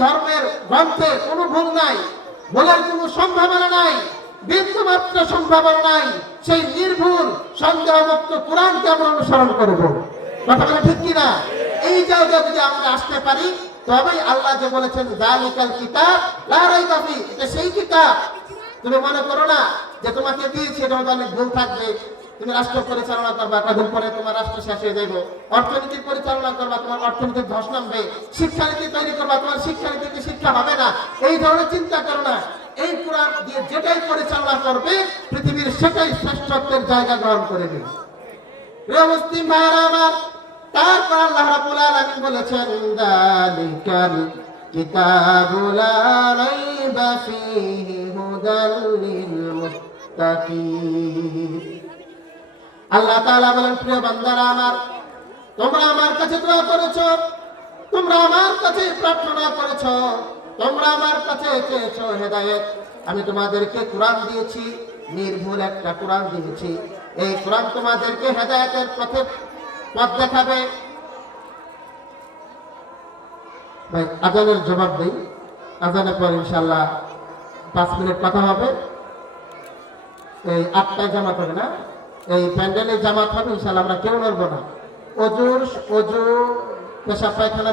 ধর্মের গ্রন্থে কোনো ভুল নাই, ভুলের কোনো সম্ভাবনা নাই, বিন্দুমাত্র সম্ভাবনা নাই। সেই নির্ভুল সন্দেহমুক্ত কোরআনকে আমরা অনুসরণ করব। কথা বলে ঠিক কিনা? এই জায়গায় যদি আমরা আসতে পারি তবেই আল্লাহ যে বলেছেন যালিকাল কিতাব লা রাইবা ফি, এটা সেই কিতাব। তুমি মনে করো না যে তোমাকে দিয়েছি এটা অনেক ভুল থাকবে, তুমি রাষ্ট্র পরিচালনা করবা, কদিন পরে তোমার রাষ্ট্র শেষ হয়ে যাবে। অর্থনীতি পরিচালনা করবা, তোমার অর্থনীতির ধস নামবে। শিক্ষানীতি তৈরি করবা, তোমার শিক্ষানীতিতে শিক্ষা হবে না। এই ধরনের চিন্তা করো না। এই কোরআন দিয়ে যেটাই পরিচালনা করবে পৃথিবীর সেটাই শ্রেষ্ঠত্বের জায়গা গ্রহণ করে নেবে। প্রিয় মুসলিম ভাইরা আমার, তারপর আল্লাহ রাব্বুল আলামিন বলেছেন যালিকাল কিতাবু লা রাইবা ফীহি হুদাল লিল মুত্তাকিন। আল্লাহ তাআলা বলেন, প্রিয় বান্দারা আমার, তোমরা আমার কাছে দোয়া করেছো, তোমরা আমার কাছে প্রার্থনা করেছো, তোমরা আমার কাছে চেয়েছো হেদায়েত। আমি তোমাদেরকে কোরআন দিয়েছি, নির্ভুল একটা কোরআন দিয়েছি। এই কোরআন তোমাদেরকে হেদায়েতের পথে পথ দেখাবে। ভাই আজানের জবাব দেই, আজানের পর ইনশাআল্লাহ 5 মিনিট কথা হবে। এই 8টায় জামাত হবে না, এই প্যান্ডেলে জামাত হবে ইনশাআল্লাহ। আমরা কেউ নড়বো না। অজু পেশাব পায়খানা